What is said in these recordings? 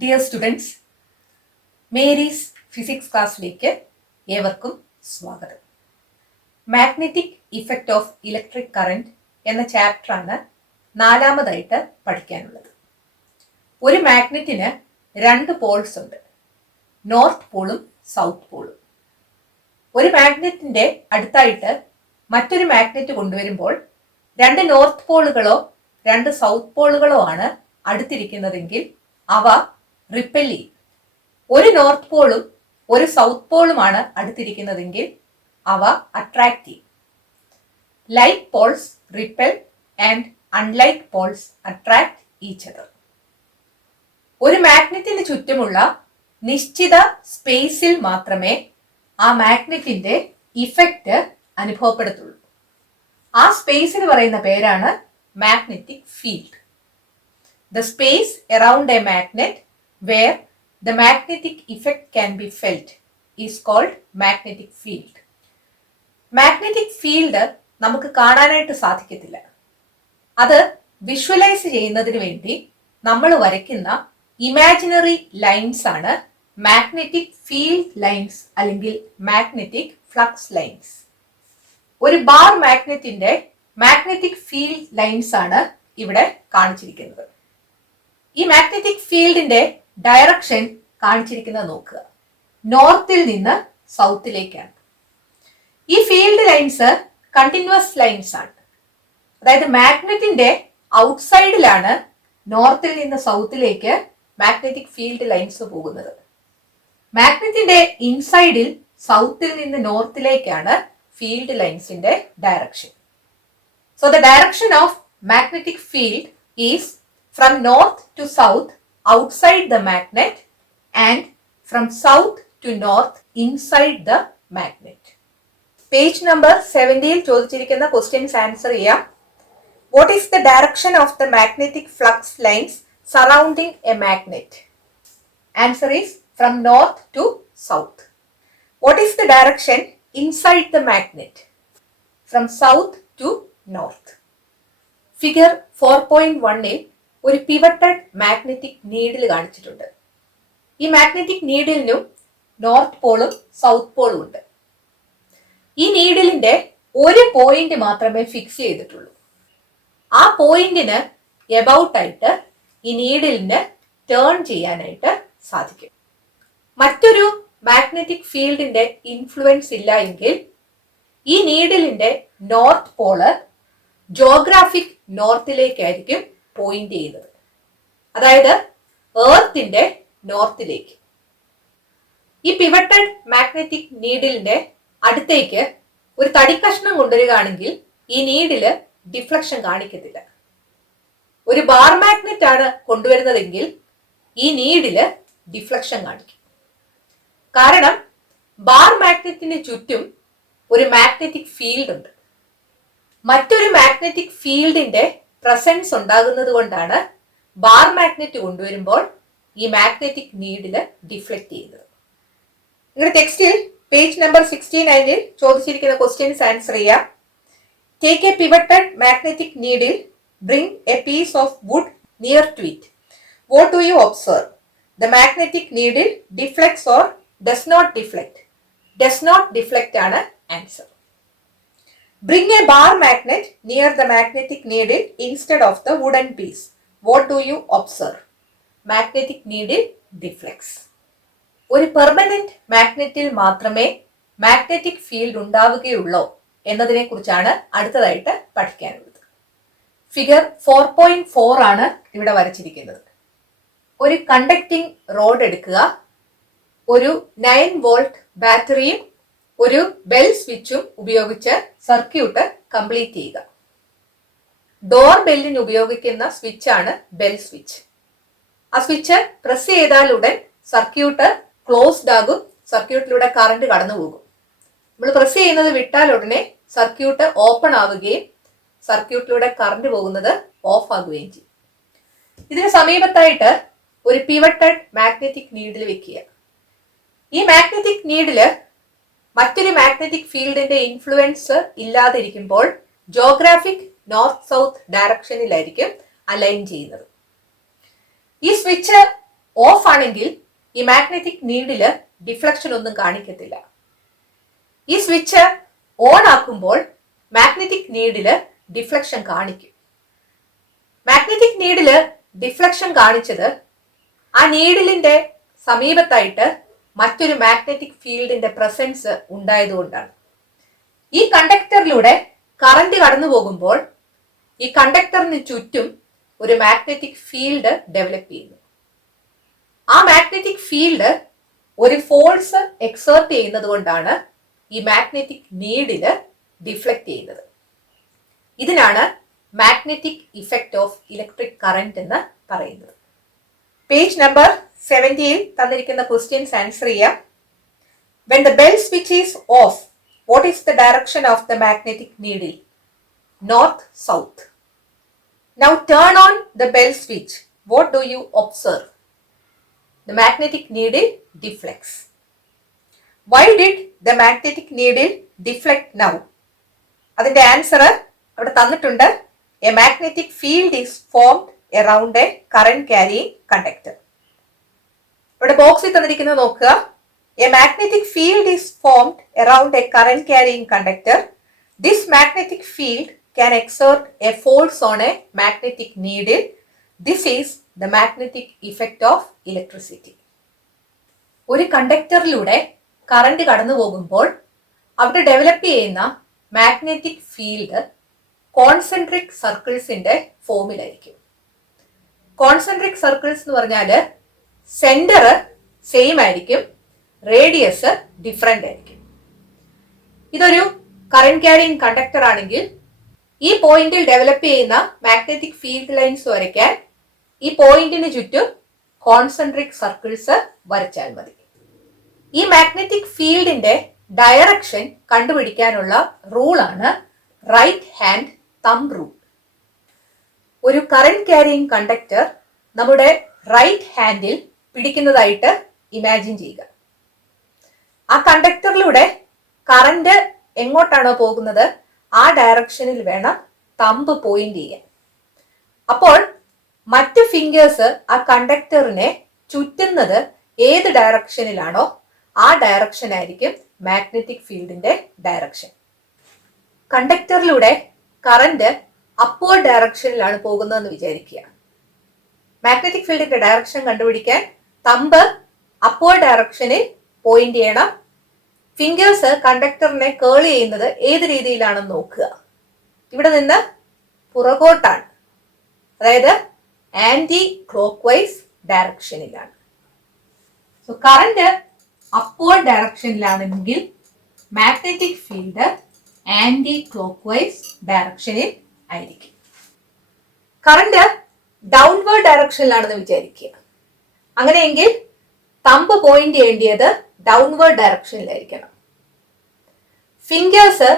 Dear students, Mary's physics ക്ലാസ്സിലേക്ക് ഏവർക്കും സ്വാഗതം. Magnetic effect of electric current എന്ന ചാപ്റ്ററാണ് നാലാമതായിട്ട് പഠിക്കാനുള്ളത്. ഒരു മാഗ്നറ്റിന് രണ്ട് പോൾസ് ഉണ്ട്, നോർത്ത് പോളും സൗത്ത് പോളും. ഒരു മാഗ്നറ്റിന്റെ അടുത്തായിട്ട് മറ്റൊരു മാഗ്നറ്റ് കൊണ്ടുവരുമ്പോൾ രണ്ട് നോർത്ത് പോളുകളോ രണ്ട് സൗത്ത് പോളുകളോ ആണ് അടുത്തിരിക്കുന്നതെങ്കിൽ അവ റിപ്പൽ ചെയ്യും. ഒരു നോർത്ത് പോളും ഒരു സൗത്ത് പോളുമാണ് അടുത്തിരിക്കുന്നതെങ്കിൽ അവ അട്രാക്ട് ചെയ്യും. Like Paul's ripple and unlike Paul's attract each other. ഒരു മാഗ്നറ്റിന് ചുറ്റുമുള്ള നിശ്ചിത സ്പേസിൽ മാത്രമേ ആ മാഗ്നറ്റിന്റെ ഇഫക്റ്റ് അനുഭവപ്പെടത്തുള്ളൂ. ആ സ്പേസിന് പറയുന്ന പേരാണ് magnetic field. The space around a magnet where the magnetic effect can be felt is called magnetic field. Magnetic field നമുക്ക് കാണാനായിട്ട് സാധിക്കത്തില്ല. അത് വിഷ്വലൈസ് ചെയ്യുന്നതിന് വേണ്ടി നമ്മൾ വരയ്ക്കുന്ന ഇമാജിനറി ലൈൻസ് ആണ് മാഗ്നറ്റിക് ഫീൽഡ് ലൈൻസ് അല്ലെങ്കിൽ മാഗ്നറ്റിക് ഫ്ലക്സ് ലൈൻസ്. ഒരു ബാർ മാഗ്നറ്റിന്റെ മാഗ്നറ്റിക് ഫീൽഡ് ലൈൻസ് ആണ് ഇവിടെ കാണിച്ചിരിക്കുന്നത്. ഈ മാഗ്നറ്റിക് ഫീൽഡിന്റെ ഡയറക്ഷൻ കാണിച്ചിരിക്കുന്നത് നോക്കുക. നോർത്തിൽ നിന്ന് സൗത്തിലേക്കാണ്. ഈ ഫീൽഡ് ലൈൻസ് കണ്ടിന്യൂസ് ലൈൻസ് ആണ്. അതായത് മാഗ്നറ്റിന്റെ ഔട്ട്സൈഡിലാണ് നോർത്തിൽ നിന്ന് സൗത്തിലേക്ക് മാഗ്നറ്റിക് ഫീൽഡ് ലൈൻസ് പോകുന്നത്. മാഗ്നറ്റിന്റെ ഇൻസൈഡിൽ സൗത്തിൽ നിന്ന് നോർത്തിലേക്കാണ് ഫീൽഡ് ലൈൻസിന്റെ direction. So the direction of magnetic field is from north to south outside the magnet and from south to north inside the magnet. Page number 70 ചോദിച്ചിരിക്കുന്ന ക്വസ്റ്റ്യൻസ് ആൻസർ ചെയ്യാം. What is the direction of the magnetic flux lines surrounding a magnet? Answer is from north to south. What is the direction inside the magnet? From south to north. Figure 4.1 ഒരു pivoted magnetic needle കാണിച്ചിട്ടുണ്ട്. ഈ magnetic നീഡിലിനും north പോളും south പോളും ഉണ്ട്. ഈ നീഡിലിന്റെ ഒരു point മാത്രമേ fix ചെയ്തിട്ടുള്ളൂ. ആ പോയിന്റിന് എബൌട്ട് ആയിട്ട് ഈ നീഡിലിന് ടേൺ ചെയ്യാനായിട്ട് സാധിക്കും. മറ്റൊരു മാഗ്നറ്റിക് ഫീൽഡിന്റെ ഇൻഫ്ലുവൻസ് ഇല്ല എങ്കിൽ ഈ നീഡിലിന്റെ നോർത്ത് പോള് ജോഗ്രാഫിക് നോർത്തിലേക്കായിരിക്കും പോയിന്റ് ചെയ്യുന്നത്, അതായത് എർത്തിന്റെ നോർത്തിലേക്ക്. ഈ പിവറ്റഡ് മാഗ്നറ്റിക് നീഡിലിന്റെ അടുത്തേക്ക് ഒരു തടിക്കഷ്ണം കൊണ്ടുവരികയാണെങ്കിൽ ഈ നീഡില് ഡിഫ്ലക്ഷൻ കാണിക്കത്തില്ല. ഒരു ബാർ മാഗ്നറ്റ് ആണ് കൊണ്ടുവരുന്നതെങ്കിൽ ഈ നീഡില് ഡിഫ്ലക്ഷൻ കാണിക്കും. കാരണം ബാർ മാഗ്നറ്റിന് ചുറ്റും ഒരു മാഗ്നറ്റിക് ഫീൽഡ് ഉണ്ട്. മറ്റൊരു മാഗ്നറ്റിക് ഫീൽഡിന്റെ പ്രസൻസ് ഉണ്ടാകുന്നത് കൊണ്ടാണ് ബാർ മാഗ്നറ്റ് കൊണ്ടുവരുമ്പോൾ ഈ മാഗ്നറ്റിക് നീഡില് ഡിഫ്ലക്ട് ചെയ്യുന്നത്. നിങ്ങളുടെ ടെക്സ്റ്റിൽ പേജ് നമ്പർ 69 ചോദിച്ചിരിക്കുന്ന ക്വസ്റ്റ്യൻസ് ആൻസർ ചെയ്യാം. Take a pivoted magnetic needle, bring a piece of wood near to it. What do you observe? The magnetic needle deflects or does not deflect? Does not deflect ആണ് answer. Bring a bar magnet near the magnetic needle instead of the wooden piece. What do you observe? Magnetic needle deflects. ഒരു permanent മാഗ്നറ്റിൽ മാത്രമേ magnetic field ഉണ്ടാവുകയുള്ളൂ എന്നതിനെ കുറിച്ചാണ് അടുത്തതായിട്ട് പഠിക്കാനുള്ളത്. Figure 4.4 ആണ് ഇവിടെ വരച്ചിരിക്കുന്നത്. ഒരു കണ്ടക്ടിങ് റോഡ് എടുക്കുക, ഒരു 9 വോൾട്ട് ബാറ്ററിയും ഒരു ബെൽ സ്വിച്ചും ഉപയോഗിച്ച് സർക്യൂട്ട് കംപ്ലീറ്റ് ചെയ്യുക. ഡോർ ബെല്ലിന് ഉപയോഗിക്കുന്ന സ്വിച്ചാണ് ബെൽ സ്വിച്ച്. ആ സ്വിച്ച് പ്രസ് ചെയ്താലുടൻ സർക്യൂട്ട് ക്ലോസ്ഡ് ആകും, സർക്യൂട്ടിലൂടെ കറണ്ട് കടന്നു പോകും. നമ്മൾ പ്രസ് ചെയ്യുന്നത് വിട്ടാൽ ഉടനെ സർക്യൂട്ട് ഓപ്പൺ ആവുകയും സർക്യൂട്ടിലൂടെ കറണ്ട് പോകുന്നത് ഓഫ് ആകുകയും ചെയ്യും. ഇതിന് സമീപത്തായിട്ട് ഒരു പിവറ്റഡ് മാഗ്നറ്റിക് നീഡിൽ വെക്കുക. ഈ മാഗ്നറ്റിക് നീഡില് മറ്റൊരു മാഗ്നറ്റിക് ഫീൽഡിന്റെ ഇൻഫ്ലുവൻസ് ഇല്ലാതിരിക്കുമ്പോൾ ജോഗ്രാഫിക് നോർത്ത് സൗത്ത് ഡയറക്ഷനിലായിരിക്കും അലൈൻ ചെയ്യുന്നത്. ഈ സ്വിച്ച് ഓഫ് ആണെങ്കിൽ ഈ മാഗ്നറ്റിക് നീഡില് ഡിഫ്ലക്ഷൻ ഒന്നും കാണിക്കത്തില്ല. ഈ സ്വിച്ച് ഓൺ ആക്കുമ്പോൾ മാഗ്നറ്റിക് നീഡില് ഡിഫ്ലക്ഷൻ കാണിക്കും. മാഗ്നറ്റിക് നീഡില് ഡിഫ്ലക്ഷൻ കാണിച്ചത് ആ നീഡിലിന്റെ സമീപത്തായിട്ട് മറ്റൊരു മാഗ്നറ്റിക് ഫീൽഡിന്റെ പ്രസൻസ് ഉണ്ടായതുകൊണ്ടാണ്. ഈ കണ്ടക്ടറിലൂടെ കറന്റ് കടന്നു പോകുമ്പോൾ ഈ കണ്ടക്ടറിന് ചുറ്റും ഒരു മാഗ്നറ്റിക് ഫീൽഡ് ഡെവലപ്പ് ചെയ്യുന്നു. ആ മാഗ്നറ്റിക് ഫീൽഡ് ഒരു ഫോഴ്സ് എക്സേർട്ട് ചെയ്യുന്നത് കൊണ്ടാണ് ഈ മാഗ്നറ്റിക് നീഡില് ഡിഫ്ലക്ട് ചെയ്യുന്നത്. ഇതിനാണ് magnetic effect of electric current എന്ന് പറയുന്നത്. പേജ് നമ്പർ 70 തന്നിരിക്കുന്ന ക്വസ്റ്റ്യൻസ് ആൻസർ ചെയ്യാം. When the bell switch is off, what is the direction of the magnetic needle? North, south. Now turn on the bell switch. What do you observe? The magnetic needle deflects. Why did the magnetic needle deflect now? അതിന്റെ answer അവിടെ തന്നിട്ടുണ്ട്. A magnetic field is formed around a current carrying conductor. ഇവിടെ ബോക്സിൽ തന്നിരിക്കുന്നത് നോക്കുക. A magnetic field is formed around a current carrying conductor. This magnetic field can exert a force on a magnetic needle. This is the magnetic effect of electricity. ഒരു കണ്ടക്ടറിലൂടെ current കടന്നു പോകുമ്പോൾ അവിടെ develop ചെയ്യുന്ന magnetic field concentric സർക്കിൾസിന്റെ ഫോമിലായിരിക്കും. Concentric circles എന്ന് പറഞ്ഞാല് centre same ആയിരിക്കും, റേഡിയസ് ഡിഫറെന്റ് ആയിരിക്കും. ഇതൊരു കറന്റ് ക്യാരിയിങ് കണ്ടക്ടർ ആണെങ്കിൽ ഈ പോയിന്റിൽ ഡെവലപ്പ് ചെയ്യുന്ന മാഗ്നറ്റിക് ഫീൽഡ് ലൈൻസ് വരയ്ക്കാൻ ഈ പോയിന്റിന് ചുറ്റും കോൺസെൻട്രിക് സർക്കിൾസ് വരച്ചാൽ മതി. ഈ മാഗ്നറ്റിക് ഫീൽഡിന്റെ ഡയറക്ഷൻ കണ്ടുപിടിക്കാനുള്ള റൂളാണ് റൈറ്റ് ഹാൻഡ് തംബ് റൂൾ. ഒരു കറന്റ് ക്യാരിയിങ് കണ്ടക്ടർ നമ്മുടെ റൈറ്റ് ഹാൻഡിൽ പിടിക്കുന്നതായിട്ട് ഇമാജിൻ ചെയ്യുക. ആ കണ്ടക്ടറിലൂടെ കറന്റ് എങ്ങോട്ടാണോ പോകുന്നത് ആ ഡയറക്ഷനിൽ വേണം തമ്പ് പോയിന്റ് ചെയ്യാൻ. അപ്പോൾ മറ്റ് ഫിംഗേഴ്സ് ആ കണ്ടക്ടറിനെ ചുറ്റുന്നത് ഏത് ഡയറക്ഷനിലാണോ ആ ഡയറക്ഷൻ ആയിരിക്കും മാഗ്നറ്റിക് ഫീൽഡിന്റെ ഡയറക്ഷൻ. കണ്ടക്ടറിലൂടെ കറന്റ് അപ്വേർഡ് ഡയറക്ഷനിലാണ് പോകുന്നതെന്ന് വിചാരിക്കുക. മാഗ്നറ്റിക് ഫീൽഡിന്റെ ഡയറക്ഷൻ കണ്ടുപിടിക്കാൻ തമ്പ് അപ്വേർഡ് ഡയറക്ഷനിൽ പോയിന്റ് ചെയ്യണം. ഫിംഗേഴ്സ് കണ്ടക്ടറിനെ കേൾ ചെയ്യുന്നത് ഏത് രീതിയിലാണെന്ന് നോക്കുക. ഇവിടെ നിന്ന് പുറകോട്ടാണ്, അതായത് ആന്റി ക്ലോക്ക് വൈസ് ഡയറക്ഷനിലാണ്. സോ കറന്റ് അപ്വേർഡ് ഡയറക്ഷനിലാണെങ്കിൽ magnetic field anticlockwise ഡയറക്ഷനിൽ ആയിരിക്കും. കറന്റ് ഡൗൺവേർഡ് ഡയറക്ഷനിലാണെന്ന് വിചാരിക്കുക. അങ്ങനെയെങ്കിൽ തമ്പ് പോയിന്റ് ചെയ്യേണ്ടത് ഡൗൺവേർഡ് ഡയറക്ഷനിലായിരിക്കണം. ഫിംഗേഴ്സ്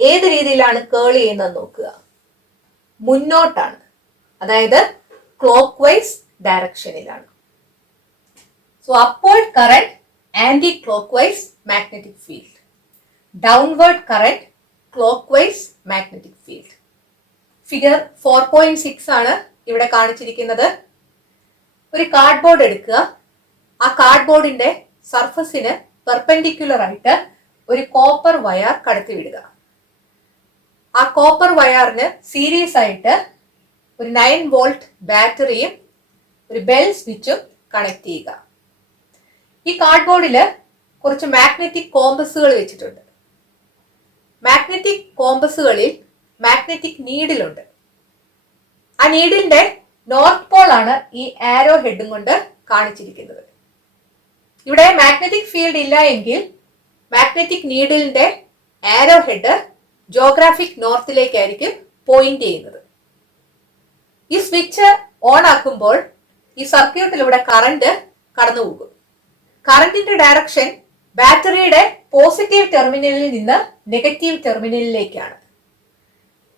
ഏത് രീതിയിലാണ് കേൾ ചെയ്യുന്നത് നോക്കുക. മുന്നോട്ടാണ്, അതായത് ക്ലോക്ക് വൈസ് ഡയറക്ഷനിലാണ്. So upward current anti clock vice magnetic field, downward current clock vice magnetic field. Figure 4.6 ആണ് ഇവിടെ കാണിച്ചിരിക്കുന്നത്. ഒരു കാർഡ്ബോർഡ് എടുക്കുക. ആ കാർഡ്ബോർഡിന്റെ സർഫസിന് പെർപെൻഡിക്കുലർ ആയിട്ട് ഒരു കോപ്പർ വയർ കടത്തി വിടുക. ആ കോപ്പർ വയറിന് സീരീസ് ആയിട്ട് ഒരു 9 വോൾട്ട് ബാറ്ററിയും ഒരു ബെൽ സ്വിച്ചും കണക്ട് ചെയ്യുക. ഈ കാർഡ്ബോർഡില് കുറച്ച് മാഗ്നറ്റിക് കോമ്പസുകൾ വെച്ചിട്ടുണ്ട്. മാഗ്നറ്റിക് കോമ്പസുകളിൽ മാഗ്നറ്റിക് നീഡിലുണ്ട്. ആ നീഡിലിന്റെ നോർത്ത് പോൾ ആണ് ഈ ആരോ ഹെഡും കൊണ്ട് കാണിച്ചിരിക്കുന്നത്. ഇവിടെ മാഗ്നറ്റിക് ഫീൽഡ് ഇല്ല എങ്കിൽ മാഗ്നറ്റിക് നീഡിലിന്റെ ആരോ ഹെഡ് ജോഗ്രാഫിക് നോർത്തിലേക്കായിരിക്കും പോയിന്റ് ചെയ്യുന്നത്. ഈ സ്വിച്ച് ഓൺ ആക്കുമ്പോൾ ഈ സർക്യൂട്ടിലൂടെ കറന്റ് കടന്നു പോകും. കറന്റിന്റെ ഡയറക്ഷൻ ബാറ്ററിയുടെ പോസിറ്റീവ് ടെർമിനലിൽ നിന്ന് നെഗറ്റീവ് ടെർമിനലിലേക്കാണ്.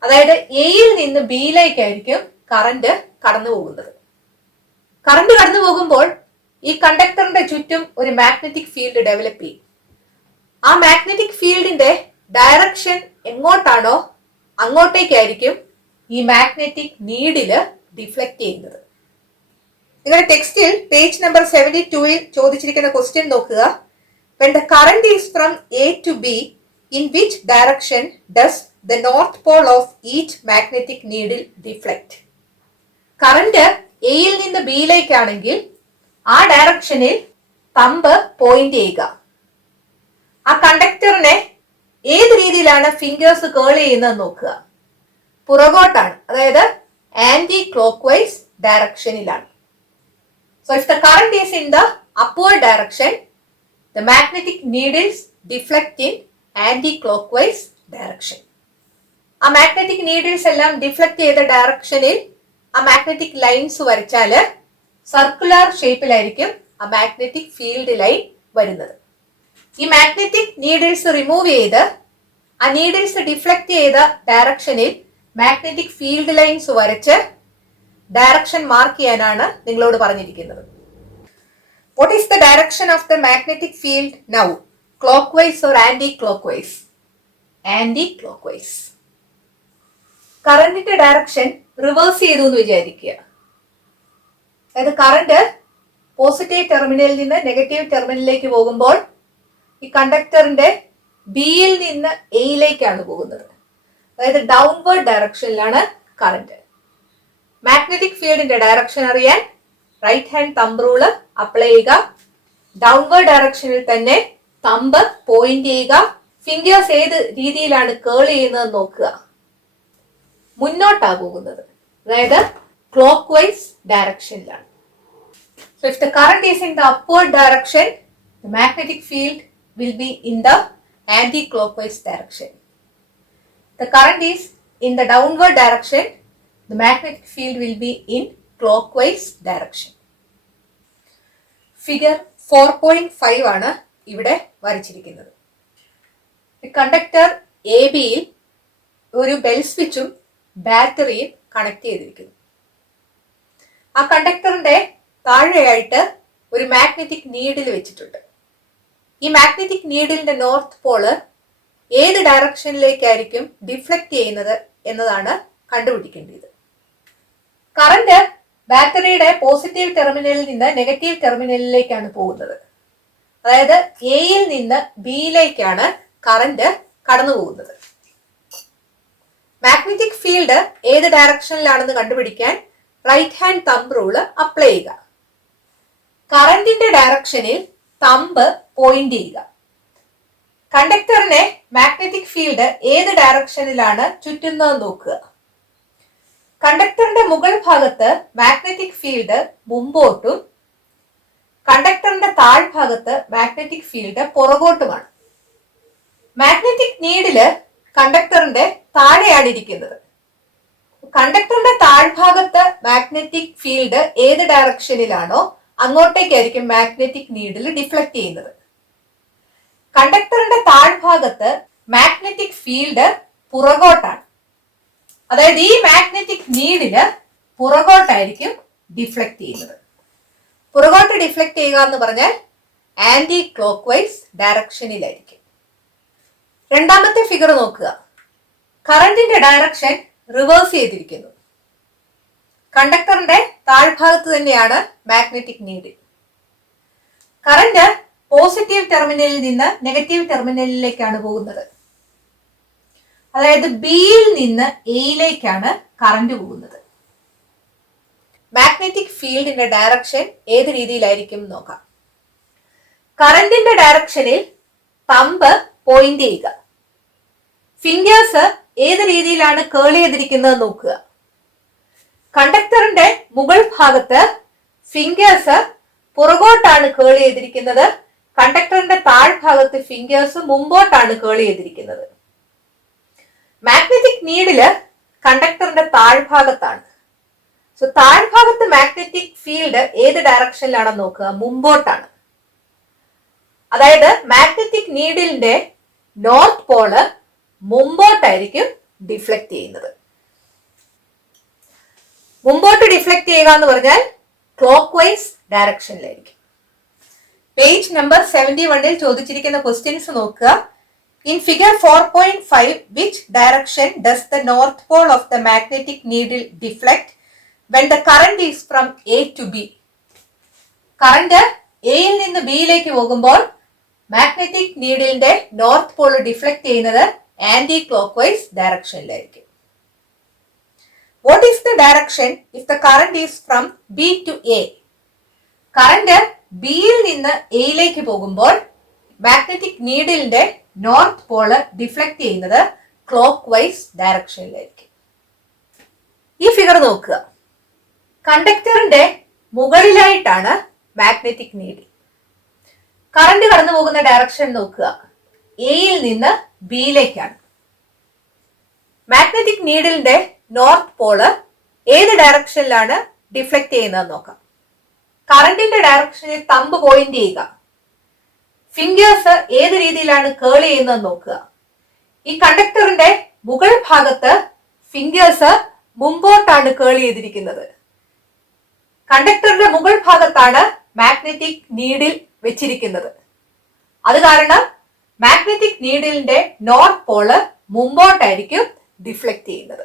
അതായത് എയിൽ നിന്ന് ബിയിലേക്കായിരിക്കും കറന്റ് കടന്നു പോകുന്നത്. കറന്റ് കടന്നു പോകുമ്പോൾ ഈ കണ്ടക്ടറിന്റെ ചുറ്റും ഒരു മാഗ്നറ്റിക് ഫീൽഡ് ഡെവലപ്പ് ചെയ്യും. ആ മാഗ്നറ്റിക് ഫീൽഡിന്റെ ഡയറക്ഷൻ എങ്ങോട്ടാണോ അങ്ങോട്ടേക്കായിരിക്കും ഈ മാഗ്നറ്റിക് നീഡില് ഡിഫ്ലക്ട് ചെയ്യുന്നത്. നിങ്ങളുടെ ടെക്സ്റ്റിൽ പേജ് നമ്പർ 72 ചോദിച്ചിരിക്കുന്ന ക്വസ്റ്റ്യൻ നോക്കുക. When the current is from A to B, in which direction does the north pole of each magnetic needle deflect? Current എയിൽ നിന്ന് ബിയിലേക്കാണെങ്കിൽ ആ ഡയറക്ഷനിൽ തമ്പ് പോയിന്റ് ചെയ്യുക. ആ കണ്ടക്ടറിനെ ഏത് രീതിയിലാണ് ഫിംഗേഴ്സ് കേൾ ചെയ്യുന്നത് നോക്കുക. പുറകോട്ടാണ്, അതായത് ആന്റി ക്ലോക്ക് വൈസ് ഡയറക്ഷനിലാണ്. So if the current is in the upward direction, the magnetic needles deflect in anti-clockwise direction. ആ മാഗ്നറ്റിക് നീഡിൽസ് എല്ലാം ഡിഫ്ലക്ട് ചെയ്ത ഡയറക്ഷനിൽ ആ മാഗ്നറ്റിക് ലൈൻസ് വരച്ചാല് സർക്കുലർ ഷേപ്പിലായിരിക്കും ആ മാഗ്നറ്റിക് ഫീൽഡ് ലൈൻ വരുന്നത്. ഈ മാഗ്നറ്റിക് നീഡിൽസ് റിമൂവ് ചെയ്ത് ആ നീഡിൽസ് ഡിഫ്ലക്ട് ചെയ്ത ഡയറക്ഷനിൽ മാഗ്നറ്റിക് ഫീൽഡ് ലൈൻസ് വരച്ച് ഡയറക്ഷൻ മാർക്ക് ചെയ്യാനാണ് നിങ്ങളോട് പറഞ്ഞിരിക്കുന്നത്. What is the direction of the magnetic field now? Clockwise or anti-clockwise? Anti-clockwise. കറന്റിന്റെ ഡയറക്ഷൻ റിവേഴ്സ് ചെയ്തു എന്ന് വിചാരിക്കുക. അതായത് കറന്റ് പോസിറ്റീവ് ടെർമിനലിൽ നിന്ന് നെഗറ്റീവ് ടെർമിനലിലേക്ക് പോകുമ്പോൾ ഈ കണ്ടക്ടറിന്റെ ബിയിൽ നിന്ന് എയിലേക്കാണ് പോകുന്നത്. അതായത് ഡൗൺവേർഡ് ഡയറക്ഷനിലാണ് കറന്റ്. മാഗ്നറ്റിക് ഫീൽഡിന്റെ ഡയറക്ഷൻ അറിയാൻ right hand thumb rule apply ചെയ്യുക. ഡൗൺവേർഡ് ഡയറക്ഷനിൽ തന്നെ തമ്പ് പോയിന്റ് ചെയ്യുക. ഫിംഗേഴ്സ് ഏത് രീതിയിലാണ് കേൾ ചെയ്യുന്നത് നോക്കുക. മുന്നോട്ടാ പോകുന്നത്, അതായത് ക്ലോക്ക് വൈസ് ഡയറക്ഷനിലാണ്. So if the current is in the upward direction, the magnetic field will be in the anti-clockwise direction. The current is in the downward direction, the magnetic field will be in clockwise direction. Figure 4.5 ആണ് ഇവിടെ വരച്ചിരിക്കുന്നത്. Conductor A ബിയിൽ ഒരു bell സ്വിച്ചും ബാറ്ററിയും connect ചെയ്തിരിക്കുന്നു. ആ കണ്ടക്ടറിന്റെ താഴെയായിട്ട് ഒരു magnetic needle വെച്ചിട്ടുണ്ട്. ഈ മാഗ്നറ്റിക് നീഡിലിന്റെ നോർത്ത് പോള് ഏത് ഡയറക്ഷനിലേക്കായിരിക്കും ഡിഫ്ലക്ട് ചെയ്യുന്നത് എന്നതാണ് കണ്ടുപിടിക്കേണ്ടത്. കറന്റ് ബാറ്ററിയുടെ പോസിറ്റീവ് ടെർമിനലിൽ നിന്ന് നെഗറ്റീവ് ടെർമിനലിലേക്കാണ് പോകുന്നത്. അതായത് എയിൽ നിന്ന് ബിയിലേക്കാണ് കറന്റ് കടന്നു പോകുന്നത്. മാഗ്നറ്റിക് ഫീൽഡ് ഏത് ഡയറക്ഷനിലാണെന്ന് കണ്ടുപിടിക്കാൻ right hand thumb rule apply ചെയ്യുക. കറന്റിന്റെ ഡയറക്ഷനിൽ തമ്പ് പോയിന്റ് ചെയ്യുക. കണ്ടക്ടറിനെ മാഗ്നറ്റിക് ഫീൽഡ് ഏത് ഡയറക്ഷനിലാണ് ചുറ്റുന്നത് നോക്കുക. കണ്ടക്ടറിന്റെ മുകൾ ഭാഗത്ത് മാഗ്നറ്റിക് ഫീൽഡ് മുമ്പോട്ടും കണ്ടക്ടറിന്റെ താഴ്ഭാഗത്ത് മാഗ്നറ്റിക് ഫീൽഡ് പുറകോട്ടുമാണ്. മാഗ്നറ്റിക് നീഡില് കണ്ടക്ടറിന്റെ താഴെയാണ് ഇരിക്കുന്നത്. കണ്ടക്ടറിന്റെ താഴ്ഭാഗത്ത് മാഗ്നറ്റിക് ഫീൽഡ് ഏത് ഡയറക്ഷനിലാണോ അങ്ങോട്ടേക്കായിരിക്കും മാഗ്നറ്റിക് നീഡിൽ ഡിഫ്ലക്ട് ചെയ്യുന്നത്. കണ്ടക്ടറിന്റെ താഴ്ഭാഗത്ത് മാഗ്നറ്റിക് ഫീൽഡ് പുറകോട്ടാണ്. അതായത് ഈ മാഗ്നറ്റിക് നീഡില് പുറകോട്ടായിരിക്കും ഡിഫ്ലക്ട് ചെയ്യുന്നത്. പുറകോട്ട് ഡിഫ്ലക്ട് ചെയ്യുക എന്ന് പറഞ്ഞാൽ ആന്റി ക്ലോക്ക് വൈസ് ഡയറക്ഷനിലായിരിക്കും. രണ്ടാമത്തെ ഫിഗർ നോക്കുക. കറന്റിന്റെ ഡയറക്ഷൻ റിവേഴ്സ് ചെയ്തിരിക്കുന്നു. കണ്ടക്ടറിന്റെ താഴ്ഭാഗത്ത് തന്നെയാണ് മാഗ്നറ്റിക് നീഡിൽ. കറന്റ് പോസിറ്റീവ് ടെർമിനലിൽ നിന്ന് നെഗറ്റീവ് ടെർമിനലിലേക്കാണ് പോകുന്നത്. അതായത് ബിയിൽ നിന്ന് എയിലേക്കാണ് കറന്റ് പോകുന്നത്. മാഗ്നറ്റിക് ഫീൽഡിന്റെ ഡയറക്ഷൻ ഏത് രീതിയിലായിരിക്കും നോക്കാം. കറന്റിന്റെ ഡയറക്ഷനിൽ തമ്പ് പോയിന്റ് ചെയ്യുക. ഫിംഗേഴ്സ് ഏത് രീതിയിലാണ് കേൾ ചെയ്തിരിക്കുന്നത് നോക്കുക. കണ്ടക്ടറിന്റെ മുകൾ ഭാഗത്ത് ഫിംഗേഴ്സ് പുറകോട്ടാണ് കേൾ ചെയ്തിരിക്കുന്നത്. കണ്ടക്ടറിന്റെ താഴ്ഭാഗത്ത് ഫിംഗേഴ്സ് മുമ്പോട്ടാണ് കേൾ ചെയ്തിരിക്കുന്നത്. മാഗ്നറ്റിക് നീഡില് കണ്ടക്ടറിന്റെ താഴ്ഭാഗത്താണ്. സോ താഴ്ഭാഗത്ത് മാഗ്നറ്റിക് ഫീൽഡ് ഏത് ഡയറക്ഷനിലാണെന്ന് നോക്കുക. മുമ്പോട്ടാണ്. അതായത് മാഗ്നറ്റിക് നീഡിലിന്റെ നോർത്ത് പോള് മുമ്പോട്ടായിരിക്കും ഡിഫ്ലക്ട് ചെയ്യുന്നത്. മുമ്പോട്ട് ഡിഫ്ലക്ട് ചെയ്യുക എന്ന് പറഞ്ഞാൽ ക്ലോക്ക് വൈസ് ഡയറക്ഷനിലായിരിക്കും. പേജ് നമ്പർ 71 ചോദിച്ചിരിക്കുന്ന ക്വസ്റ്റ്യൻസ് നോക്കുക. In figure 4.5, which direction does the north pole of the magnetic needle deflect when the current is from A to B? Current എയിൽ നിന്ന് ബിയിലേക്ക് പോകുമ്പോൾ മാഗ്നറ്റിക് നീഡിലിന്റെ നോർത്ത് പോൾ ഡിഫ്ലക്ട് ചെയ്യുന്നത് anti clock vice ഡയറക്ഷനിലായിരിക്കും. What is the direction if the current is from B to A? Current ബിയിൽ നിന്ന് എയിലേക്ക് പോകുമ്പോൾ മാഗ്നറ്റിക് നീഡിലിന്റെ നോർത്ത് പോള് ഡിഫ്ലക്ട് ചെയ്യുന്നത് ക്ലോക്ക് വൈസ് ഡയറക്ഷനിലായിരിക്കും. ഈ ഫിഗർ നോക്കുക. കണ്ടക്ടറിന്റെ മുകളിലായിട്ടാണ് മാഗ്നറ്റിക് നീഡിൽ. കറണ്ട് കടന്നു പോകുന്ന ഡയറക്ഷൻ നോക്കുക, എയിൽ നിന്ന് ബിയിലേക്കാണ്. മാഗ്നറ്റിക് നീഡിലിന്റെ നോർത്ത് പോള് ഏത് ഡയറക്ഷനിലാണ് ഡിഫ്ലക്ട് ചെയ്യുന്നത് നോക്കാം. കറണ്ടിന്റെ ഡയറക്ഷനിൽ തമ്പ് പോയിന്റ് ചെയ്യുക. ഫിംഗേഴ്സ് ഏത് രീതിയിലാണ് കേൾ ചെയ്യുന്നത് നോക്കുക. ഈ കണ്ടക്ടറിന്റെ മുകൾ ഭാഗത്ത് ഫിംഗേഴ്സ് മുമ്പോട്ടാണ് കേൾ ചെയ്തിരിക്കുന്നത്. കണ്ടക്ടറിന്റെ മുകൾ ഭാഗത്താണ് മാഗ്നറ്റിക് നീഡിൽ വെച്ചിരിക്കുന്നത്. അത് കാരണം മാഗ്നറ്റിക് നീഡിലിന്റെ നോർത്ത് പോള് മുമ്പോട്ടായിരിക്കും ഡിഫ്ലക്ട് ചെയ്യുന്നത്.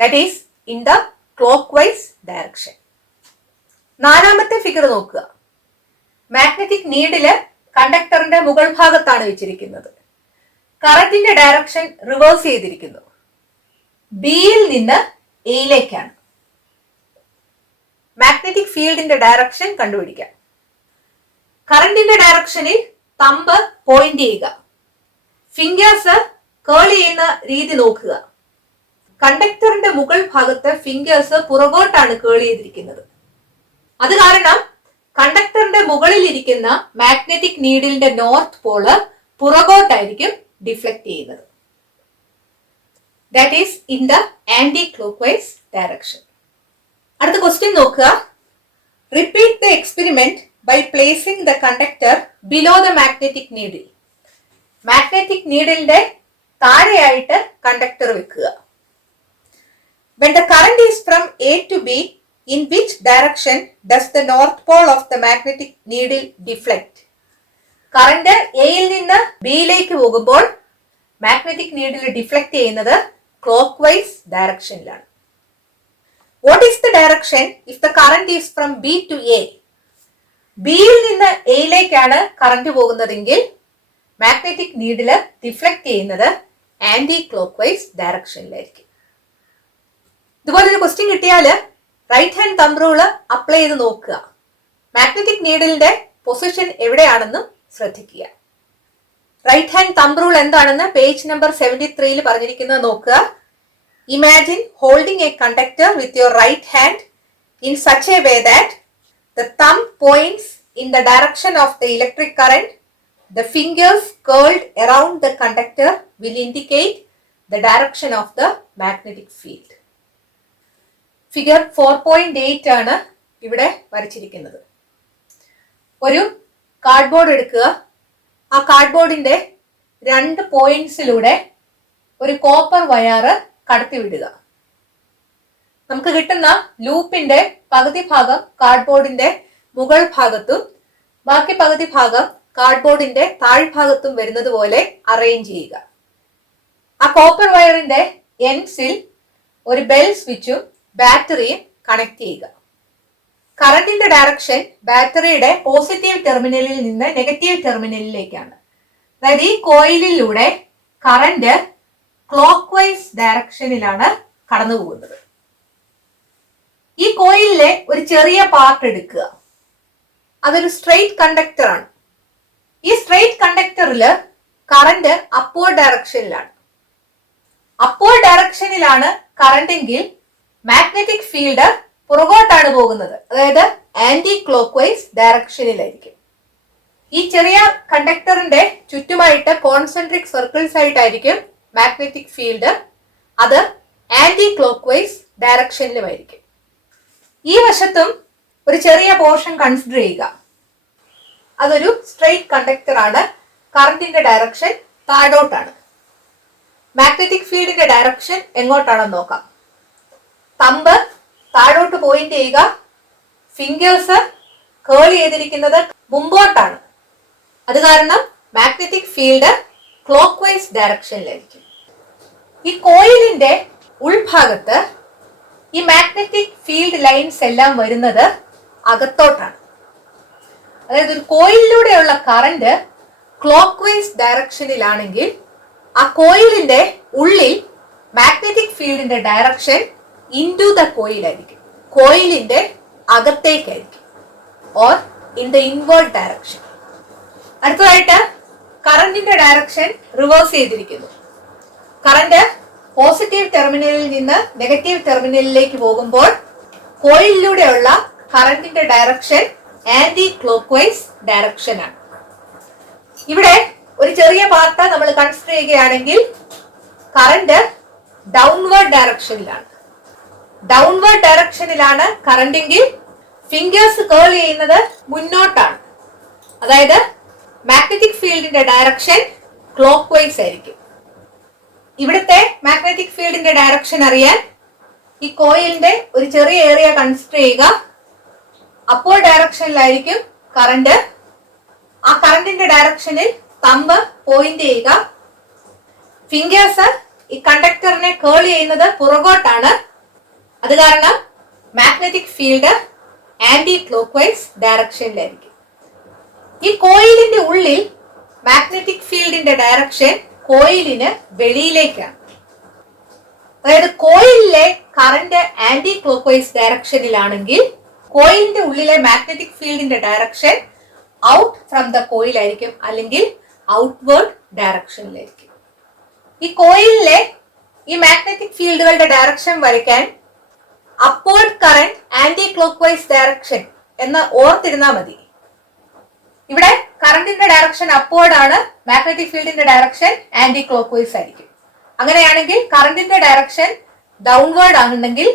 That is in the clock vice direction. നാലാമത്തെ ഫിഗർ നോക്കുക. മാഗ്നറ്റിക് നീഡില് കണ്ടക്ടറിന്റെ മുകൾ ഭാഗത്താണ് വെച്ചിരിക്കുന്നത്. കറന്റിന്റെ ഡയറക്ഷൻ റിവേഴ്സ് ചെയ്തിരിക്കുന്നു. ബിയിൽ നിന്ന് എയിലേക്കാണ്. മാഗ്നറ്റിക് ഫീൽഡിന്റെ ഡയറക്ഷൻ കണ്ടുപിടിക്കാം. കറന്റിന്റെ ഡയറക്ഷനിൽ തമ്പ് പോയിന്റ് ചെയ്യുക. ഫിംഗേഴ്സ് കേൾ ചെയ്യുന്ന രീതി നോക്കുക. കണ്ടക്ടറിന്റെ മുകൾ ഭാഗത്ത് ഫിംഗേഴ്സ് പുറകോട്ടാണ് കേൾ ചെയ്തിരിക്കുന്നത്. അത് കാരണം കണ്ടക്ടറിന്റെ മുകളിൽ ഇരിക്കുന്ന മാഗ്നറ്റിക് നീഡിലിന്റെ നോർത്ത് പോള് പുറകോട്ടായിരിക്കും ഡിഫ്ലക്ട് ചെയ്യുന്നത്. That is in the anticlockwise direction. അടുത്ത ക്വസ്റ്റ്യൻ നോക്കുക. Repeat the experiment by placing the conductor below the magnetic needle. Magnetic നീഡിലിന്റെ താഴെയായിട്ട് കണ്ടക്ടർ വെക്കുക. When the current is from A to B, in which direction does the north pole of the magnetic needle deflect? Current എയിൽ നിന്ന് ബിയിലേക്ക് പോകുമ്പോൾ magnetic needle deflect ചെയ്യുന്നത് clock vice ഡയറക്ഷനിലാണ്. What is the direction if the current is from B to A? ബിയിൽ നിന്ന് എയിലേക്കാണ് current പോകുന്നതെങ്കിൽ മാഗ്നറ്റിക് നീഡിൽ ഡിഫ്ലക്ട് ചെയ്യുന്നത് ആന്റി ക്ലോക്ക് വൈസ് ഡയറക്ഷനിലായിരിക്കും. ഇതുപോലൊരു ക്വസ്റ്റ്യൻ കിട്ടിയാൽ right hand thumb rule apply ചെയ്ത് നോക്കുക. മാഗ്നറ്റിക് നീഡിലിന്റെ പൊസിഷൻ എവിടെയാണെന്നും ശ്രദ്ധിക്കുക. റൈറ്റ് ഹാൻഡ് തമ്പ് റൂൾ എന്താണെന്ന് പേജ് നമ്പർ 73 പറഞ്ഞിരിക്കുന്നത് നോക്കുക. Imagine holding a conductor with your right hand in such a way that the thumb points in the direction of the electric current. The fingers curled around the conductor will indicate the direction of the magnetic field. Figure 4.8 ആണ് ഇവിടെ വരച്ചിരിക്കുന്നത്. ഒരു cardboard എടുക്കുക. ആ കാർഡ്ബോർഡിന്റെ 2 പോയിന്റ്സിലൂടെ ഒരു copper വയറ് കടത്തിവിടുക. നമുക്ക് കിട്ടുന്ന ലൂപ്പിന്റെ പകുതി ഭാഗം കാർഡ്ബോർഡിന്റെ മുകൾ ഭാഗത്തും ബാക്കി പകുതി ഭാഗം കാർഡ്ബോർഡിന്റെ താഴ്ഭാഗത്തും വരുന്നത് പോലെ അറേഞ്ച് ചെയ്യുക. ആ കോപ്പർ വയറിന്റെ എൻഡ്സിൽ ഒരു ബെൽ സ്വിച്ചും ബാറ്ററിയും കണക്ട് ചെയ്യുക. കറന്റിന്റെ ഡയറക്ഷൻ ബാറ്ററിയുടെ പോസിറ്റീവ് ടെർമിനലിൽ നിന്ന് നെഗറ്റീവ് ടെർമിനലിലേക്കാണ്. അതായത് ഈ കോയിലിലൂടെ കറന്റ് ക്ലോക്ക് വൈസ് ഡയറക്ഷനിലാണ് കടന്നു പോകുന്നത്. ഈ കോയിലിലെ ഒരു ചെറിയ പാർട്ട് എടുക്കുക. അതൊരു സ്ട്രെയിറ്റ് കണ്ടക്ടർ ആണ്. ഈ സ്ട്രെയിറ്റ് കണ്ടക്ടറിൽ കറന്റ് അപ്വേർഡ് ഡയറക്ഷനിലാണ്. അപ്വേർഡ് ഡയറക്ഷനിലാണ് കറന്റ് എങ്കിൽ മാഗ്നറ്റിക് ഫീൽഡ് പുറകോട്ടാണ് പോകുന്നത്. അതായത് ആന്റി ക്ലോക്ക് വൈസ് ഡയറക്ഷനിലായിരിക്കും. ഈ ചെറിയ കണ്ടക്ടറിന്റെ ചുറ്റുമായിട്ട് കോൺസെൻട്രിക് സർക്കിൾസ് ആയിട്ടായിരിക്കും മാഗ്നറ്റിക് ഫീൽഡ്. അത് ആന്റി ക്ലോക്ക് വൈസ് ഡയറക്ഷനിലുമായിരിക്കും. ഈ വശത്തും ഒരു ചെറിയ പോർഷൻ കൺസിഡർ ചെയ്യുക. അതൊരു സ്ട്രെയിറ്റ് കണ്ടക്ടർ ആണ്. കറന്റിന്റെ ഡയറക്ഷൻ താഴോട്ടാണ്. മാഗ്നറ്റിക് ഫീൽഡിന്റെ ഡയറക്ഷൻ എങ്ങോട്ടാണെന്ന് നോക്കാം. തമ്പ് താഴോട്ട് പോയിന്റ് ചെയ്യുക. ഫിംഗേഴ്സ് കേൾ ചെയ്തിരിക്കുന്നത് മുമ്പോട്ടാണ്. അത് കാരണം മാഗ്നറ്റിക് ഫീൽഡ് ക്ലോക്ക് വൈസ് ഡയറക്ഷനിലായിരിക്കും. ഈ കോയിലിന്റെ ഉൾഭാഗത്ത് ഈ മാഗ്നറ്റിക് ഫീൽഡ് ലൈൻസ് എല്ലാം വരുന്നത് അകത്തോട്ടാണ്. അതായത് ഒരു കോയിലിലൂടെയുള്ള കറന്റ് ക്ലോക്ക് വൈസ് ഡയറക്ഷനിലാണെങ്കിൽ ആ കോയിലിന്റെ ഉള്ളിൽ മാഗ്നറ്റിക് ഫീൽഡിന്റെ ഡയറക്ഷൻ ഇൻടു ദ കോയിലായിരിക്കും, കോയിലിന്റെ അകത്തേക്കായിരിക്കും, or in the inward direction. അടുത്തതായിട്ട് കറന്റിന്റെ ഡയറക്ഷൻ റിവേഴ്സ് ചെയ്തിരിക്കുന്നു. കറന്റ് പോസിറ്റീവ് ടെർമിനലിൽ നിന്ന് നെഗറ്റീവ് ടെർമിനലിലേക്ക് പോകുമ്പോൾ കോയിലിലൂടെയുള്ള കറന്റിന്റെ direction anticlockwise direction ആണ്. ഇവിടെ ഒരു ചെറിയ പാർട്ട് നമ്മൾ കൺസിഡർ ചെയ്യുകയാണെങ്കിൽ കറന്റ് ഡൗൺവേർഡ് ഡയറക്ഷനിലാണ്. ഡൗൺവേർഡ് ഡയറക്ഷനിലാണ് കറന്റ് എങ്കിൽ ഫിംഗേഴ്സ് കേൾ ചെയ്യുന്നത് മുന്നോട്ടാണ്. അതായത് മാഗ്നറ്റിക് ഫീൽഡിന്റെ ഡയറക്ഷൻ ക്ലോക്ക് വൈസ് ആയിരിക്കും. ഇവിടുത്തെ മാഗ്നറ്റിക് ഫീൽഡിന്റെ ഡയറക്ഷൻ അറിയാൻ ഈ കോയിലിന്റെ ഒരു ചെറിയ ഏരിയ കൺസിഡർ ചെയ്യുക. അപ്വേർഡ് ഡയറക്ഷനിലായിരിക്കും കറന്റ്. ആ കറന്റിന്റെ ഡയറക്ഷനിൽ തമ്പ് പോയിന്റ് ചെയ്യുക. ഫിംഗേഴ്സ് ഈ കണ്ടക്ടറിനെ കേൾ ചെയ്യുന്നത് പുറകോട്ടാണ്. അത് കാരണം magnetic field anti clock vice ഡയറക്ഷനിലായിരിക്കും. ഈ കോയിലിന്റെ ഉള്ളിൽ മാഗ്നറ്റിക് ഫീൽഡിന്റെ ഡയറക്ഷൻ കോയിലിന് വെളിയിലേക്കാണ്. അതായത് കോയിലിലെ കറന്റ് ആന്റി ക്ലോക്ക് വൈസ് ഡയറക്ഷനിലാണെങ്കിൽ കോയിലിന്റെ ഉള്ളിലെ മാഗ്നറ്റിക് ഫീൽഡിന്റെ direction out from the coil ആയിരിക്കും, അല്ലെങ്കിൽ ഔട്ട്വേർഡ് ഡയറക്ഷനിലായിരിക്കും. ഈ കോയിലിലെ ഈ മാഗ്നറ്റിക് ഫീൽഡുകളുടെ ഡയറക്ഷൻ വരയ്ക്കാൻ upward current anticlockwise direction എന്ന് ഓർത്തിരുന്നാൽ മതി. ഇവിടെ കറന്റിന്റെ ഡയറക്ഷൻ അപ്വേർഡ് ആണ്, മാഗ്നറ്റിക് ഫീൽഡിന്റെ ഡയറക്ഷൻ ആന്റി ക്ലോക്ക് വൈസ് ആയിരിക്കും. അങ്ങനെയാണെങ്കിൽ കറന്റിന്റെ ഡയറക്ഷൻ ഡൗൺവേർഡ് ആണെന്നുണ്ടെങ്കിൽ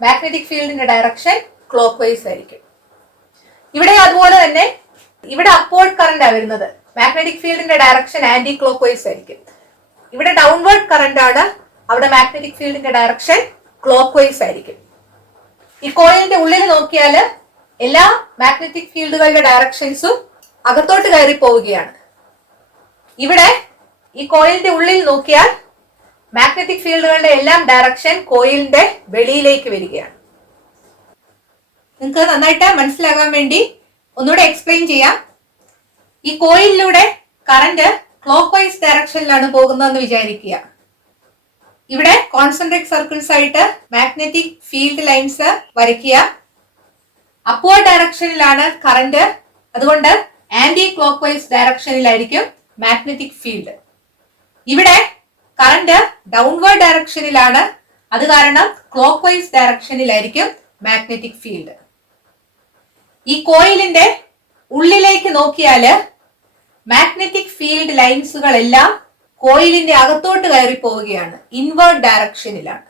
മാഗ്നറ്റിക് ഫീൽഡിന്റെ ഡയറക്ഷൻ ക്ലോക്ക് വൈസ് ആയിരിക്കും. ഇവിടെ അതുപോലെ തന്നെ ഇവിടെ അപ്വേർഡ് കറന്റ് ആണ് വരുന്നത്, മാഗ്നറ്റിക് ഫീൽഡിന്റെ ഡയറക്ഷൻ ആന്റി ക്ലോക്ക് വൈസ് ആയിരിക്കും. ഇവിടെ ഡൗൺവേർഡ് കറന്റ് ആണ്, അവിടെ മാഗ്നറ്റിക് ഫീൽഡിന്റെ ഡയറക്ഷൻ ക്ലോക്ക് വൈസ് ആയിരിക്കും. ഈ കോയിലിന്റെ ഉള്ളിൽ നോക്കിയാൽ എല്ലാ മാഗ്നറ്റിക് ഫീൽഡുകളുടെ ഡയറക്ഷൻസും അകത്തോട്ട് കയറി പോവുകയാണ്. ഇവിടെ ഈ കോയിലിന്റെ ഉള്ളിൽ നോക്കിയാൽ മാഗ്നറ്റിക് ഫീൽഡുകളുടെ എല്ലാം ഡയറക്ഷൻ കോയിലിന്റെ വെളിയിലേക്ക് വരികയാണ്. നിങ്ങൾക്ക് നന്നായിട്ട് മനസ്സിലാകാൻ വേണ്ടി ഒന്നുകൂടെ എക്സ്പ്ലെയിൻ ചെയ്യാം. ഈ കോയിലിലൂടെ കറന്റ് ക്ലോക്ക് വൈസ് ഡയറക്ഷനിലാണ് പോകുന്നതെന്ന് വിചാരിക്കുക. ഇവിടെ കോൺസെൻട്രിക് സർക്കിൾസ് ആയിട്ട് മാഗ്നറ്റിക് ഫീൽഡ് ലൈൻസ് വരയ്ക്കുക. അപ്വേർഡ് ഡയറക്ഷനിലാണ് കറന്റ്, അതുകൊണ്ട് ആന്റി ക്ലോക്ക് വൈസ് ഡയറക്ഷനിലായിരിക്കും മാഗ്നറ്റിക് ഫീൽഡ്. ഇവിടെ കറന്റ് ഡൗൺവേർഡ് ഡയറക്ഷനിലാണ്, അത് കാരണം ക്ലോക്ക് വൈസ് ഡയറക്ഷനിലായിരിക്കും മാഗ്നറ്റിക് ഫീൽഡ്. ഈ കോയിലിന്റെ ഉള്ളിലേക്ക് നോക്കിയാല് മാഗ്നറ്റിക് ഫീൽഡ് ലൈൻസുകളെല്ലാം കോയിലിന്റെ അകത്തോട്ട് കയറി പോവുകയാണ്, ഇൻവേർഡ് ഡയറക്ഷനിലാണ്.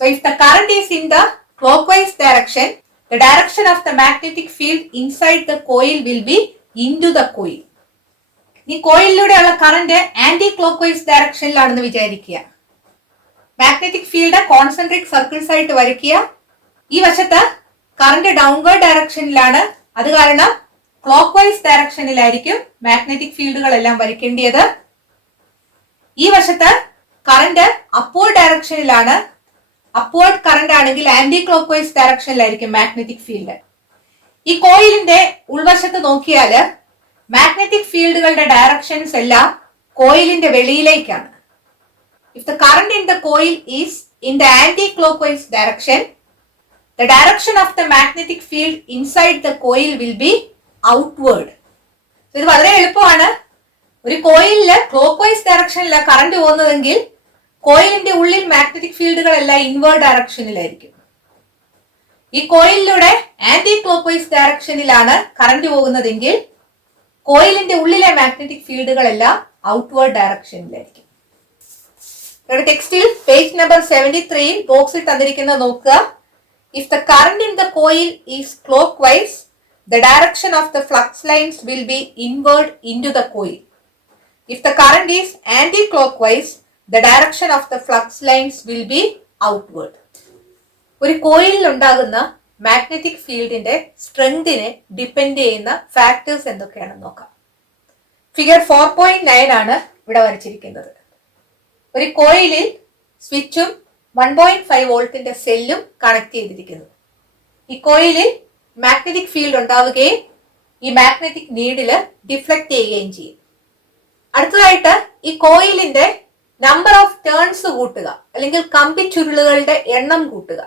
So if the current is in the clockwise direction, the direction of the magnetic field inside the coil will be into the coil. ഈ കോയിലിലൂടെയുള്ള കറന്റ് ആന്റി ക്ലോക്ക് വൈസ് ഡയറക്ഷനിലാണെന്ന് വിചാരിക്കുക. മാഗ്നറ്റിക് ഫീൽഡ് കോൺസെൻട്രിക് സർക്കിൾസ് ആയിട്ട് വരയ്ക്കുക. ഈ വശത്ത് current downward ഡയറക്ഷനിലാണ്, അത് കാരണം clock vice ഡയറക്ഷനിലായിരിക്കും മാഗ്നറ്റിക് ഫീൽഡുകളെല്ലാം വരയ്ക്കേണ്ടത്. ഈ വശത്ത് കറന്റ് അപ്വേർഡ് ഡയറക്ഷനിലാണ്, അപ്വേർഡ് കറന്റ് ആണെങ്കിൽ ആന്റി ക്ലോക്ക് വൈസ് ഡയറക്ഷനിലായിരിക്കും മാഗ്നറ്റിക് ഫീൽഡ്. ഈ കോയിലിന്റെ ഉൾവശത്ത് നോക്കിയാല് മാഗ്നറ്റിക് ഫീൽഡുകളുടെ ഡയറക്ഷൻസ് എല്ലാം കോയിലിന്റെ വെളിയിലേക്കാണ്. If the current in the coil is in the anticlockwise direction, the direction of the magnetic field inside the coil will be outward. ഇത് വളരെ എളുപ്പമാണ്. ഒരു കോയിലില് ക്ലോക്ക് വൈസ് ഡയറക്ഷനിലാണ് കറന്റ് പോകുന്നതെങ്കിൽ കോയിലിന്റെ ഉള്ളിൽ മാഗ്നറ്റിക് ഫീൽഡുകളെല്ലാം ഇൻവേർഡ് ഡയറക്ഷനിലായിരിക്കും. ഈ കോയിലിലൂടെ ആന്റി ക്ലോക്ക് വൈസ് ഡയറക്ഷനിലാണ് കറന്റ് പോകുന്നതെങ്കിൽ കോയിലിന്റെ ഉള്ളിലെ മാഗ്നറ്റിക് ഫീൽഡുകളെല്ലാം ഔട്ട്വേർഡ് ഡയറക്ഷനിലായിരിക്കും. ടെക്സ്റ്റിൽ പേജ് നമ്പർ 73 ബോക്സിൽ തന്നിരിക്കുന്നത് നോക്കുക. If the current in the coil is clockwise, the direction of the flux lines will be inward into the coil. If the current is anti-clockwise, the direction of the flux lines will be outward. ഒരു കോയിലിൽ ഉണ്ടാകുന്ന magnetic ഫീൽഡിന്റെ സ്ട്രെങ്തിനെ depend ചെയ്യുന്ന factors എന്തൊക്കെയാണെന്ന് നോക്കാം. Figure 4.9 ആണ് ഇവിടെ വരച്ചിരിക്കുന്നത്. ഒരു കോയിലിൽ സ്വിച്ചും 1.5 വോൾട്ടിന്റെ സെല്ലും കണക്ട് ചെയ്തിരിക്കുന്നു. ഈ കോയിലിൽ മാഗ്നറ്റിക് ഫീൽഡ് ഉണ്ടാവുകയും ഈ മാഗ്നറ്റിക് നീഡില് ഡിഫ്ലക്ട് ചെയ്യുകയും ചെയ്യും. അടുത്തതായിട്ട് ഈ കോയിലിന്റെ നമ്പർ ഓഫ് ടേൺസ് കൂട്ടുക, അല്ലെങ്കിൽ കമ്പി ചുരുളുകളുടെ എണ്ണം കൂട്ടുക.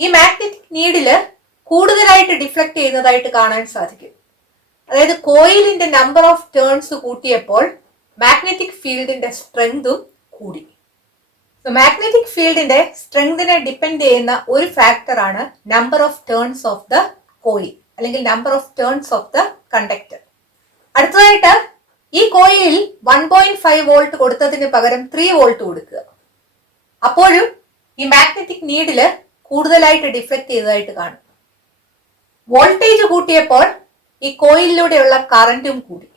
ഈ മാഗ്നറ്റിക് നീഡില് കൂടുതലായിട്ട് ഡിഫ്ലക്ട് ചെയ്യുന്നതായിട്ട് കാണാൻ സാധിക്കും. അതായത് കോയിലിന്റെ നമ്പർ ഓഫ് ടേൺസ് കൂട്ടിയപ്പോൾ മാഗ്നറ്റിക് ഫീൽഡിന്റെ സ്ട്രെങ്തും കൂടി. മാഗ്നറ്റിക് ഫീൽഡിന്റെ സ്ട്രെങ്തിനെ ഡിപ്പെൻഡ് ചെയ്യുന്ന ഒരു ഫാക്ടറാണ് number of turns of the coil, അല്ലെങ്കിൽ number of turns of the conductor. അടുത്തതായിട്ട് ഈ കോയിലിൽ 1.5 വോൾട്ട് കൊടുത്തതിന് പകരം 3 വോൾട്ട് കൊടുക്കുക. അപ്പോഴും ഈ മാഗ്നറ്റിക് നീഡില് കൂടുതലായിട്ട് ഡിഫ്ലക്ട് ചെയ്തതായിട്ട് കാണും. വോൾട്ടേജ് കൂട്ടിയപ്പോൾ ഈ കോയിലിലൂടെയുള്ള കറന്റും കൂടി.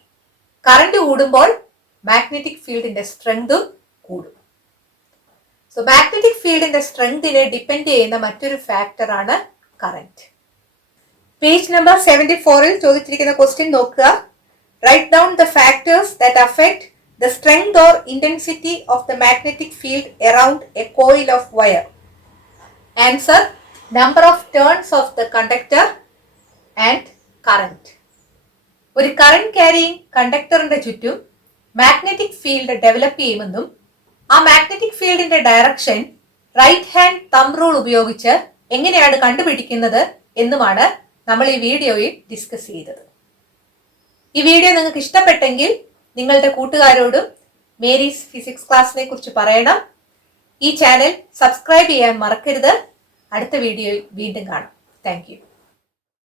കറന്റ് കൂടുമ്പോൾ മാഗ്നറ്റിക് ഫീൽഡിന്റെ സ്ട്രെങ്തും കൂടും. സോ മാഗ്നറ്റിക് ഫീൽഡിന്റെ സ്ട്രെങ്തിനെ ഡിപ്പെൻഡ് ചെയ്യുന്ന മറ്റൊരു ഫാക്ടറാണ് കറന്റ്. പേജ് നമ്പർ 74-ൽ ചോദിച്ചിരിക്കുന്ന ക്വസ്റ്റ്യൻ നോക്കുക. Write down the factors that affect the strength or intensity of the magnetic field around a coil of wire. Answer: number of turns of the conductor and current. ഒരു current carrying കണ്ടക്ടറിന്റെ ചുറ്റും magnetic field develop ചെയ്യുമെന്നും ആ magnetic ഫീൽഡിന്റെ direction right hand thumb rule ഉപയോഗിച്ച് എങ്ങനെയാണ് കണ്ടുപിടിക്കുന്നത് എന്നുമാണ് നമ്മൾ ഈ വീഡിയോയിൽ ഡിസ്കസ് ചെയ്തത്. ഈ വീഡിയോ നിങ്ങൾക്ക് ഇഷ്ടപ്പെട്ടെങ്കിൽ നിങ്ങളുടെ കൂട്ടുകാരോടും മേരീസ് ഫിസിക്സ് ക്ലാസ്സിനെ കുറിച്ച് പറയണം. ഈ ചാനൽ സബ്സ്ക്രൈബ് ചെയ്യാൻ മറക്കരുത്. അടുത്ത വീഡിയോയിൽ വീണ്ടും കാണാം. Thank you.